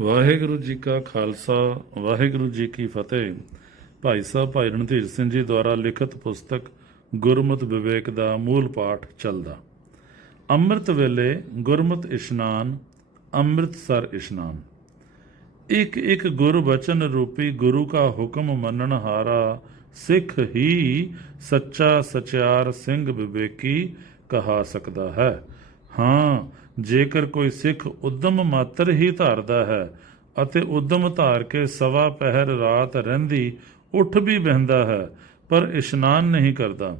ਵਾਹਿਗੁਰੂ ਜੀ ਕਾ ਖਾਲਸਾ, ਵਾਹਿਗੁਰੂ ਜੀ ਕੀ ਫਤਿਹ। ਭਾਈ ਸਾਹਿਬ, ਭਾਈ ਰਣਧੀਰ ਸਿੰਘ ਜੀ ਦੁਆਰਾ ਲਿਖਤ ਪੁਸਤਕ ਗੁਰਮਤਿ ਵਿਵੇਕ ਦਾ ਮੂਲ ਪਾਠ ਚੱਲਦਾ। ਅੰਮ੍ਰਿਤ ਵੇਲੇ ਗੁਰਮਤਿ ਇਸ਼ਨਾਨ ਅੰਮ੍ਰਿਤਸਰ ਇਸ਼ਨਾਨ। ਇੱਕ ਇੱਕ ਗੁਰ ਬਚਨ ਰੂਪੀ ਗੁਰੂ ਕਾ ਹੁਕਮ ਮੰਨਣ ਹਾਰਾ, ਸਿੱਖ ਹੀ ਸੱਚਾ ਸਚਿਆਰ ਸਿੰਘ ਵਿਵੇਕੀ ਕਹਾ ਸਕਦਾ ਹੈ। ਹਾਂ ਜੇਕਰ ਕੋਈ ਸਿੱਖ ਉਦਮ ਮਾਤਰ ਹੀ ਧਾਰਦਾ ਹੈ ਅਤੇ ਉਦਮ ਧਾਰ ਕੇ ਸਵਾ ਪਹਿਰ ਰਾਤ ਰਹਿੰਦੀ, ਉੱਠ ਵੀ ਬਹਿੰਦਾ ਹੈ, ਪਰ ਇਸ਼ਨਾਨ ਨਹੀਂ ਕਰਦਾ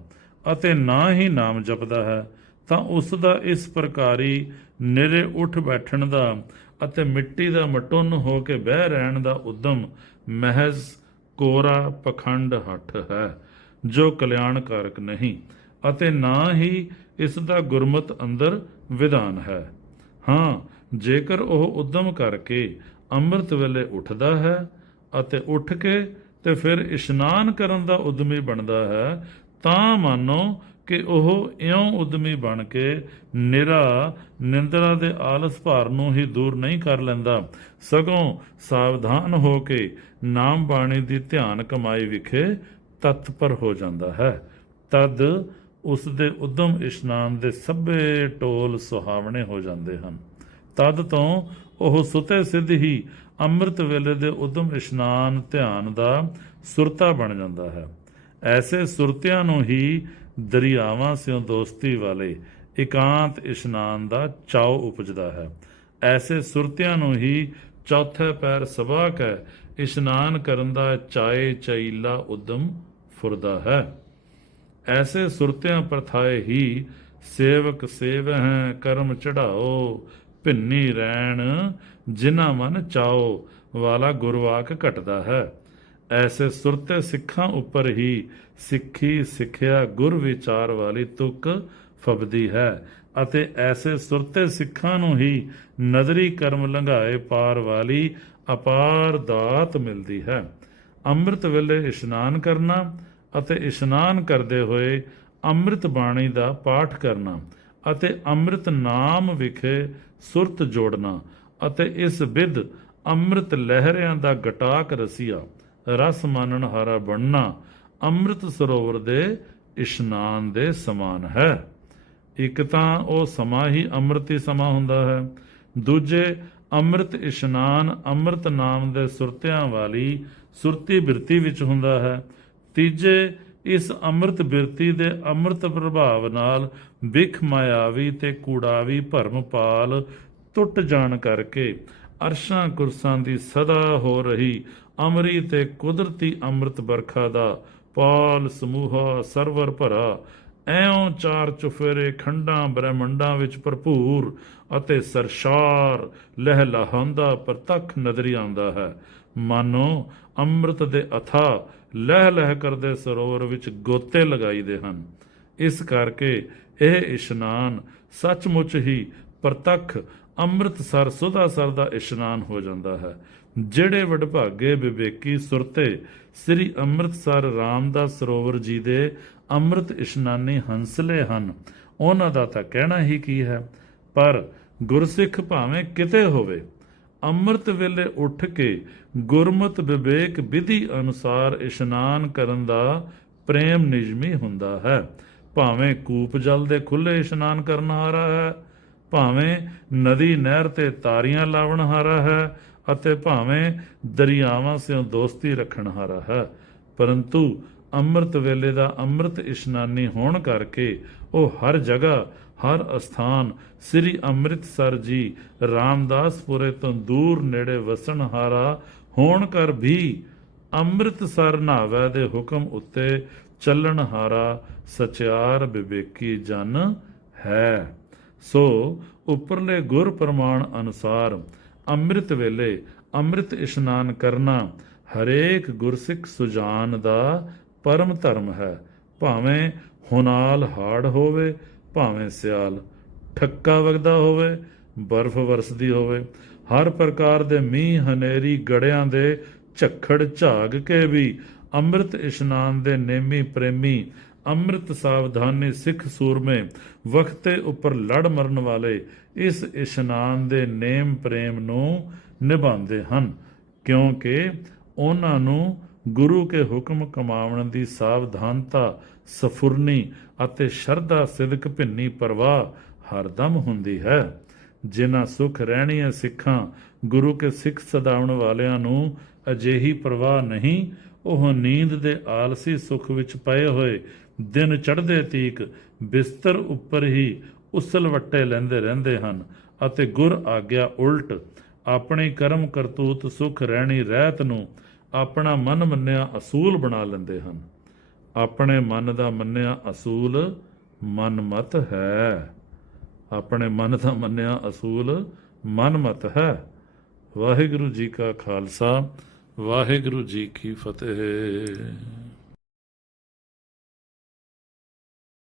ਅਤੇ ਨਾ ਹੀ ਨਾਮ ਜਪਦਾ ਹੈ, ਤਾਂ ਉਸ ਦਾ ਇਸ ਪ੍ਰਕਾਰੀ ਨਿਰੇ ਉੱਠ ਬੈਠਣ ਦਾ ਅਤੇ ਮਿੱਟੀ ਦਾ ਮਟੁੰਨ ਹੋ ਕੇ ਬਹਿ ਰਹਿਣ ਦਾ ਉਦਮ ਮਹਿਜ਼ ਕੋਰਾ ਪਖੰਡ ਹੱਠ ਹੈ, ਜੋ ਕਲਿਆਣਕਾਰਕ ਨਹੀਂ। ਅਤੇ ਨਾ ਹੀ ਇਸ ਦਾ ਗੁਰਮਤ ਅੰਦਰ ਵਿਧਾਨ ਹੈ। ਹਾਂ, ਜੇਕਰ ਉਹ ਉਦਮ ਕਰਕੇ ਅੰਮ੍ਰਿਤ ਵੇਲੇ ਉੱਠਦਾ ਹੈ ਅਤੇ ਉੱਠ ਕੇ ਤੇ ਫਿਰ ਇਸ਼ਨਾਨ ਕਰਨ ਦਾ ਉਦਮੀ ਬਣਦਾ ਹੈ, ਤਾਂ ਮੰਨੋ ਕਿ ਉਹ ਇਉਂ ਉਦਮੀ ਬਣ ਕੇ ਨਿਰਾ, ਨਿੰਦਰਾ ਦੇ ਆਲਸ ਭਾਰ ਨੂੰ ਹੀ ਦੂਰ ਨਹੀਂ ਕਰ ਲੈਂਦਾ। ਸਗੋਂ ਸਾਵਧਾਨ ਹੋ ਕੇ ਨਾਮ ਬਾਣੀ ਦੀ ਧਿਆਨ ਕਮਾਈ ਵਿਖੇ ਤਤਪਰ ਹੋ ਜਾਂਦਾ ਹੈ। ਤਦ ਉਸ ਦੇ ਉਦਮ ਇਸ਼ਨਾਨ ਦੇ ਸਭੇ ਟੋਲ ਸੁਹਾਵਣੇ ਹੋ ਜਾਂਦੇ ਹਨ। ਤਦ ਤੋਂ ਉਹ ਸੁਤੇ ਸਿੱਧ ਹੀ ਅੰਮ੍ਰਿਤ ਵੇਲੇ ਦੇ ਉਦਮ ਇਸ਼ਨਾਨ ਧਿਆਨ ਦਾ ਸੁਰਤਾ ਬਣ ਜਾਂਦਾ ਹੈ। ਐਸੇ ਸੁਰਤਿਆਂ ਨੂੰ ਹੀ ਦਰਿਆਵਾਂ ਸਿਓ ਦੋਸਤੀ ਵਾਲੇ ਇਕਾਂਤ ਇਸ਼ਨਾਨ ਦਾ ਚਾਉ ਉਪਜਦਾ ਹੈ। ਐਸੇ ਸੁਰਤਿਆਂ ਨੂੰ ਹੀ ਚੌਥੇ ਪੈਰ ਸਬਾਕ ਹੈ ਇਸ਼ਨਾਨ ਕਰਨ ਦਾ ਚਾਏ ਚੈਲਾ ਉਦਮ ਫੁਰਦਾ ਹੈ। ਐਸੇ ਸੁਰਤਿਆਂ ਪ੍ਰਥਾਏ ਹੀ ਸੇਵਕ ਸੇਵਹਿ ਕਰਮ ਚੜਾਓ, ਭਿੰਨੀ ਰਹਿਣ ਜਿਨ੍ਹਾਂ ਮਨ ਚਾਓ, ਵਾਲਾ ਗੁਰਵਾਕ ਘਟਦਾ ਹੈ। ਐਸੇ ਸੁਰਤੇ ਸਿੱਖਾਂ ਉੱਪਰ ਹੀ ਸਿੱਖੀ ਸਿੱਖਿਆ ਗੁਰ ਵਿਚਾਰ ਵਾਲੀ ਤੁਕ ਫਬਦੀ ਹੈ ਅਤੇ ਐਸੇ ਸੁਰਤੇ ਸਿੱਖਾਂ ਨੂੰ ਹੀ ਨਜ਼ਰੀ ਕਰਮ ਲੰਘਾਏ ਪਾਰ ਵਾਲੀ ਅਪਾਰ ਦਾਤ ਮਿਲਦੀ ਹੈ। ਅੰਮ੍ਰਿਤ ਵੇਲੇ ਇਸ਼ਨਾਨ ਕਰਨਾ ਅਤੇ ਇਸ਼ਨਾਨ ਕਰਦੇ ਹੋਏ ਅੰਮ੍ਰਿਤ ਬਾਣੀ ਦਾ ਪਾਠ ਕਰਨਾ ਅਤੇ ਅੰਮ੍ਰਿਤ ਨਾਮ ਵਿਖੇ ਸੁਰਤ ਜੋੜਨਾ ਅਤੇ ਇਸ ਵਿਦ ਅੰਮ੍ਰਿਤ ਲਹਿਰਿਆਂ ਦਾ ਗਟਾਕ ਰਸੀਆ, ਰਸ ਮਾਨਣ ਹਾਰਾ ਬਣਨਾ, ਅੰਮ੍ਰਿਤ ਸਰੋਵਰ ਦੇ ਇਸ਼ਨਾਨ ਦੇ ਸਮਾਨ ਹੈ। ਇੱਕ ਤਾਂ ਉਹ ਸਮਾਂ ਹੀ ਅੰਮ੍ਰਿਤੀ ਸਮਾਂ ਹੁੰਦਾ ਹੈ। ਦੂਜੇ, ਅੰਮ੍ਰਿਤ ਇਸ਼ਨਾਨ ਅੰਮ੍ਰਿਤ ਨਾਮ ਦੇ ਸੁਰਤਿਆਂ ਵਾਲੀ ਸੁਰਤੀ ਬਿਰਤੀ ਵਿੱਚ ਹੁੰਦਾ ਹੈ। ਤੀਜੇ, ਇਸ ਅੰਮ੍ਰਿਤ ਬਿਰਤੀ ਦੇ ਅੰਮ੍ਰਿਤ ਪ੍ਰਭਾਵ ਨਾਲ ਵਿਖ ਮਾਇਆਵੀ ਤੇ ਕੂੜਾਵੀ ਭਰਮਪਾਲ ਟੁੱਟ ਜਾਣ ਕਰਕੇ ਅਰਸ਼ਾਂ ਕੁਰਸਾਂ ਦੀ ਸਦਾ ਹੋ ਰਹੀ ਅਮਰੀ ਤੇ ਕੁਦਰਤੀ ਅੰਮ੍ਰਿਤ ਵਰਖਾ ਦਾ ਪਾਲ ਸਮੂਹਾ ਸਰਵਰ ਭਰਾ। ਐਉਂ ਚਾਰ ਚੁਫੇਰੇ ਖੰਡਾਂ ਬ੍ਰਹਮੰਡਾਂ ਵਿੱਚ ਭਰਪੂਰ ਅਤੇ ਸਰਸ਼ਾਰ ਲਹਿ ਲਹਾਂਦਾ ਪ੍ਰਤੱਖ ਨਜ਼ਰੀ ਆਉਂਦਾ ਹੈ। ਮਾਨੋ, ਅੰਮ੍ਰਿਤ ਦੇ ਅਥਾ ਲਹਿ ਲਹਿ ਕਰਦੇ ਸਰੋਵਰ ਵਿੱਚ ਗੋਤੇ ਲਗਾਈਦੇ ਹਨ। ਇਸ ਕਰਕੇ ਇਹ ਇਸ਼ਨਾਨ ਸੱਚਮੁੱਚ ਹੀ ਪ੍ਰਤੱਖ ਅੰਮ੍ਰਿਤਸਰ ਸੁਧਾਸਰ ਦਾ ਇਸ਼ਨਾਨ ਹੋ ਜਾਂਦਾ ਹੈ। ਜਿਹੜੇ ਵਡਭਾਗੇ ਵਿਵੇਕੀ ਸੁਰਤੇ ਸ੍ਰੀ ਅੰਮ੍ਰਿਤਸਰ ਰਾਮਦਾਸ ਸਰੋਵਰ ਜੀ ਦੇ ਅੰਮ੍ਰਿਤ ਇਸ਼ਨਾਨੀ ਹੰਸਲੇ ਹਨ, ਉਹਨਾਂ ਦਾ ਤਾਂ ਕਹਿਣਾ ਹੀ ਕੀ ਹੈ? ਪਰ ਗੁਰਸਿੱਖ ਭਾਵੇਂ ਕਿਤੇ ਹੋਵੇ ਅੰਮ੍ਰਿਤ ਵੇਲੇ ਉੱਠ ਕੇ ਗੁਰਮਤ ਵਿਵੇਕ ਵਿਧੀ ਅਨੁਸਾਰ ਇਸ਼ਨਾਨ ਕਰਨ ਦਾ ਪ੍ਰੇਮ ਨਿਜਮੀ ਹੁੰਦਾ ਹੈ। ਭਾਵੇਂ ਕੂਪ ਜਲ ਦੇ ਖੁੱਲੇ ਇਸ਼ਨਾਨ ਕਰਨ ਹਾਰਾ ਹੈ, ਭਾਵੇਂ ਨਦੀ ਨਹਿਰ ਤੇ ਤਾਰੀਆਂ ਲਾਵਣ ਹਾਰਾ ਹੈ ਅਤੇ ਭਾਵੇਂ ਦਰਿਆਵਾਂ ਸਿਓ ਦੋਸਤੀ ਰੱਖਣ ਹਾਰਾ ਹੈ। ਪਰੰਤੂ ਅੰਮ੍ਰਿਤ ਵੇਲੇ ਦਾ ਅੰਮ੍ਰਿਤ ਇਸ਼ਨਾਨੀ ਹੋਣ ਕਰਕੇ ਉਹ ਹਰ ਜਗ੍ਹਾ, ਹਰ ਅਸਥਾਨ, ਸ੍ਰੀ ਅੰਮ੍ਰਿਤਸਰ ਜੀ ਰਾਮਦਾਸਪੁਰੇ ਤੋਂ ਦੂਰ ਨੇੜੇ ਵਸਣ ਹਾਰਾ ਹੋਣ ਕਰ ਵੀ ਅੰਮ੍ਰਿਤਸਰ ਨਾਵੇ ਦੇ ਹੁਕਮ ਉੱਤੇ ਚੱਲਣ ਹਾਰਾ ਸਚਿਆਰ ਵਿਵੇਕੀ ਜਨ ਹੈ। ਸੋ ਉੱਪਰਲੇ ਗੁਰ ਪ੍ਰਮਾਣ ਅਨੁਸਾਰ ਅੰਮ੍ਰਿਤ ਵੇਲੇ ਅੰਮ੍ਰਿਤ ਇਸ਼ਨਾਨ ਕਰਨਾ ਹਰੇਕ ਗੁਰਸਿੱਖ ਸੁਜਾਨ ਦਾ ਪਰਮ ਧਰਮ ਹੈ। ਭਾਵੇਂ ਹੁਨਾਲ ਹਾੜ ਹੋਵੇ, ਭਾਵੇਂ ਸਿਆਲ ਠੱਕਾ ਵਗਦਾ ਹੋਵੇ, ਬਰਫ਼ ਵਰਸਦੀ ਹੋਵੇ, ਹਰ ਪ੍ਰਕਾਰ ਦੇ ਮੀਂਹ ਹਨੇਰੀ ਗੜਿਆਂ ਦੇ ਝੱਖੜ ਝਾਗ ਕੇ ਵੀ ਅੰਮ੍ਰਿਤ ਇਸ਼ਨਾਨ ਦੇ ਨੇਮੀ ਪ੍ਰੇਮੀ, ਅੰਮ੍ਰਿਤ ਸਾਵਧਾਨੀ ਸਿੱਖ ਸੂਰਮੇ ਵਕਤੇ ਉੱਪਰ ਲੜ ਮਰਨ ਵਾਲੇ ਇਸ ਇਸ਼ਨਾਨ ਦੇ ਨੇਮ ਪ੍ਰੇਮ ਨੂੰ ਨਿਭਾਉਂਦੇ ਹਨ, ਕਿਉਂਕਿ ਉਹਨਾਂ ਨੂੰ ਗੁਰੂ ਕੇ ਹੁਕਮ ਕਮਾਉਣ ਦੀ ਸਾਵਧਾਨਤਾ, ਸਫੁਰਨੀ ਅਤੇ ਸ਼ਰਧਾ ਸਿਦਕ ਭਿੰਨੀ ਪਰਵਾਹ ਹਰਦਮ ਹੁੰਦੀ ਹੈ। ਜਿਨ੍ਹਾਂ ਸੁਖ ਰਹਿਣੀਆਂ ਸਿੱਖਾਂ ਗੁਰੂ ਕੇ ਸਿੱਖ ਸਦਾਉਣ ਵਾਲਿਆਂ ਨੂੰ ਅਜਿਹੀ ਪਰਵਾਹ ਨਹੀਂ, ਉਹ ਨੀਂਦ ਦੇ ਆਲਸੀ ਸੁਖ ਵਿੱਚ ਪਏ ਹੋਏ, ਦਿਨ ਚੜ੍ਹਦੇ ਤੀਕ ਬਿਸਤਰ ਉੱਪਰ ਹੀ ਉਸਲ ਵੱਟੇ ਲੈਂਦੇ ਰਹਿੰਦੇ ਹਨ ਅਤੇ ਗੁਰ ਆਗਿਆ ਉਲਟ, ਆਪਣੀ ਕਰਮ ਕਰਤੂਤ ਸੁਖ ਰਹਿਣੀ ਰਹਿਤ ਨੂੰ ਆਪਣਾ ਮਨ ਮੰਨਿਆ ਅਸੂਲ ਬਣਾ ਲੈਂਦੇ ਹਨ। ਆਪਣੇ ਮਨ ਦਾ ਮੰਨਿਆ ਅਸੂਲ ਮਨਮਤ ਹੈ। ਆਪਣੇ ਮਨ ਦਾ ਮੰਨਿਆ ਅਸੂਲ ਮਨਮਤ ਹੈ। ਵਾਹਿਗੁਰੂ ਜੀ ਕਾ ਖਾਲਸਾ, ਵਾਹਿਗੁਰੂ ਜੀ ਕੀ ਫਤਿਹ।